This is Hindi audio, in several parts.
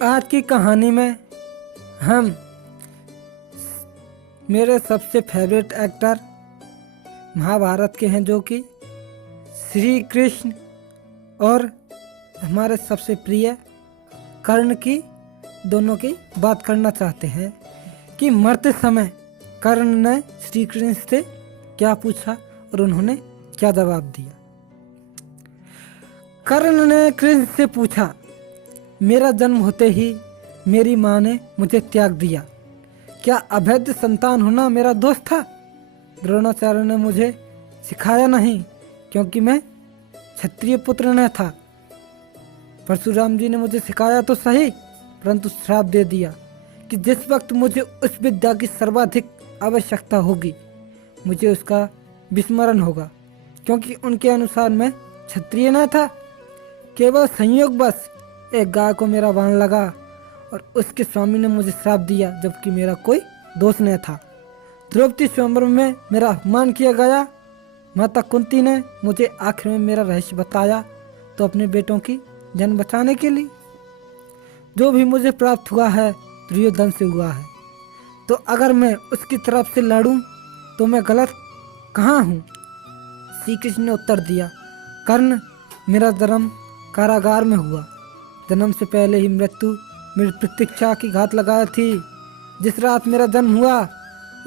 आज की कहानी में हम मेरे सबसे फेवरेट एक्टर महाभारत के हैं जो कि श्री कृष्ण और हमारे सबसे प्रिय कर्ण की दोनों की बात करना चाहते हैं कि मरते समय कर्ण ने श्री कृष्ण से क्या पूछा और उन्होंने क्या जवाब दिया। कर्ण ने कृष्ण से पूछा, मेरा जन्म होते ही मेरी माँ ने मुझे त्याग दिया, क्या अवैध संतान होना मेरा दोष था? द्रोणाचार्य ने मुझे सिखाया नहीं क्योंकि मैं क्षत्रिय पुत्र न था। परशुराम जी ने मुझे सिखाया तो सही, परंतु श्राप दे दिया कि जिस वक्त मुझे उस विद्या की सर्वाधिक आवश्यकता होगी मुझे उसका विस्मरण होगा, क्योंकि उनके अनुसार मैं क्षत्रिय न था। केवल संयोगवश एक गाय को मेरा बाण लगा और उसके स्वामी ने मुझे श्राप दिया, जबकि मेरा कोई दोष न था। द्रौपदी स्वयंवर में मेरा अपमान किया गया। माता कुंती ने मुझे आखिर में मेरा रहस्य बताया तो अपने बेटों की जान बचाने के लिए। जो भी मुझे प्राप्त हुआ है दुर्योधन से हुआ है, तो अगर मैं उसकी तरफ से लड़ूं तो मैं गलत कहाँ हूँ? श्री कृष्ण ने उत्तर दिया, कर्ण, मेरा जन्म कारागार में हुआ। जन्म से पहले ही मृत्यु मेरी प्रतीक्षा की घात लगाया थी। जिस रात मेरा जन्म हुआ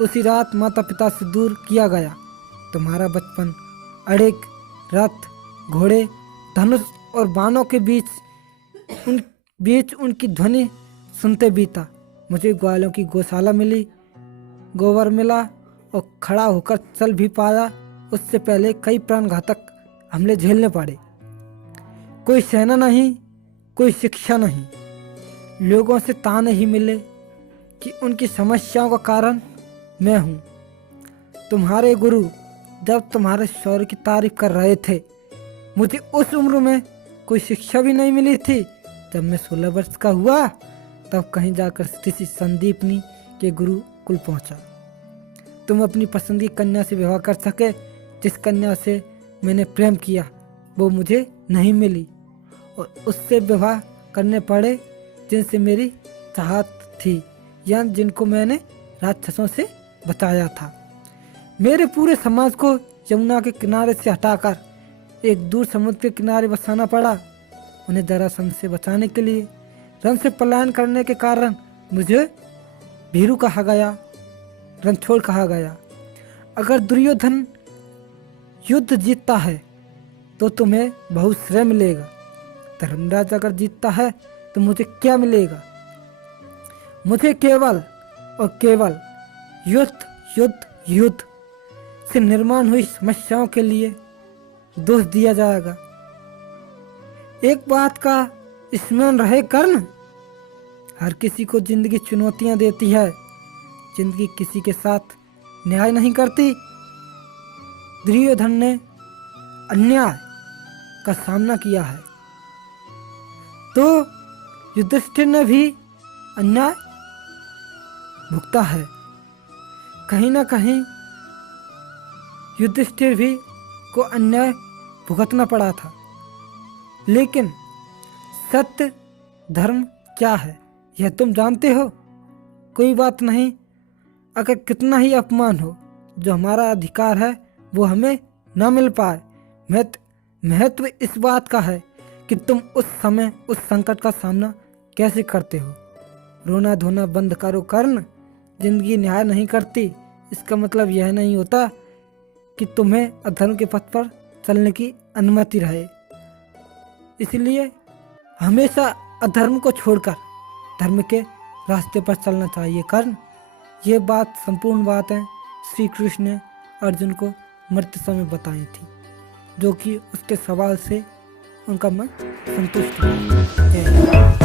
उसी रात माता पिता से दूर किया गया। तुम्हारा बचपन अड़ेक, रथ, घोड़े, धनुष और बाणों के बीच उनकी ध्वनि सुनते बीता। मुझे ग्वालों की गौशाला मिली, गोबर मिला और खड़ा होकर चल भी पाया। उससे पहले कई प्राणघातक हमले झेलने पड़े। कोई सेना नहीं, कोई शिक्षा नहीं, लोगों से ताने ही मिले कि उनकी समस्याओं का कारण मैं हूँ। तुम्हारे गुरु जब तुम्हारे शौर्य की तारीफ कर रहे थे, मुझे उस उम्र में कोई शिक्षा भी नहीं मिली थी। जब मैं 16 वर्ष का हुआ तब कहीं जाकर ऋषि संदीपनी के गुरुकुल पहुँचा। तुम अपनी पसंद की कन्या से विवाह कर सके। जिस कन्या से मैंने प्रेम किया वो मुझे नहीं मिली और उससे विवाह करने पड़े जिनसे मेरी चाहत थी या जिनको मैंने राक्षसों से बचाया था। मेरे पूरे समाज को यमुना के किनारे से हटाकर एक दूर समुद्र के किनारे बसाना पड़ा। उन्हें जरासंध से बचाने के लिए रण से पलायन करने के कारण मुझे भीरू कहा गया, रणछोड़ कहा गया। अगर दुर्योधन युद्ध जीतता है तो तुम्हें बहुत श्रेय मिलेगा। धर्मराज अगर जीतता है तो मुझे क्या मिलेगा? मुझे केवल और केवल युद्ध से निर्माण हुई समस्याओं के लिए दोष दिया जाएगा। एक बात का स्मरण रहे कर्ण, हर किसी को जिंदगी चुनौतियां देती है। जिंदगी किसी के साथ न्याय नहीं करती। दुर्योधन ने अन्याय का सामना किया है तो युधिष्ठिर ने भी अन्याय भुगता है। कहीं ना कहीं युधिष्ठिर भी को अन्याय भुगतना पड़ा था। लेकिन सत्य धर्म क्या है यह तुम जानते हो। कोई बात नहीं, अगर कितना ही अपमान हो, जो हमारा अधिकार है वो हमें ना मिल पाए, महत्व इस बात का है कि तुम उस समय उस संकट का सामना कैसे करते हो। रोना धोना बंद करो कर्ण। जिंदगी न्याय नहीं करती, इसका मतलब यह नहीं होता कि तुम्हें अधर्म के पथ पर चलने की अनुमति रहे। इसलिए हमेशा अधर्म को छोड़कर धर्म के रास्ते पर चलना चाहिए कर्ण। ये बात संपूर्ण बात है श्री कृष्ण ने अर्जुन को मृत्यु समय बताई थी, जो कि उसके सवाल से उनका मन संतुष्ट हुआ।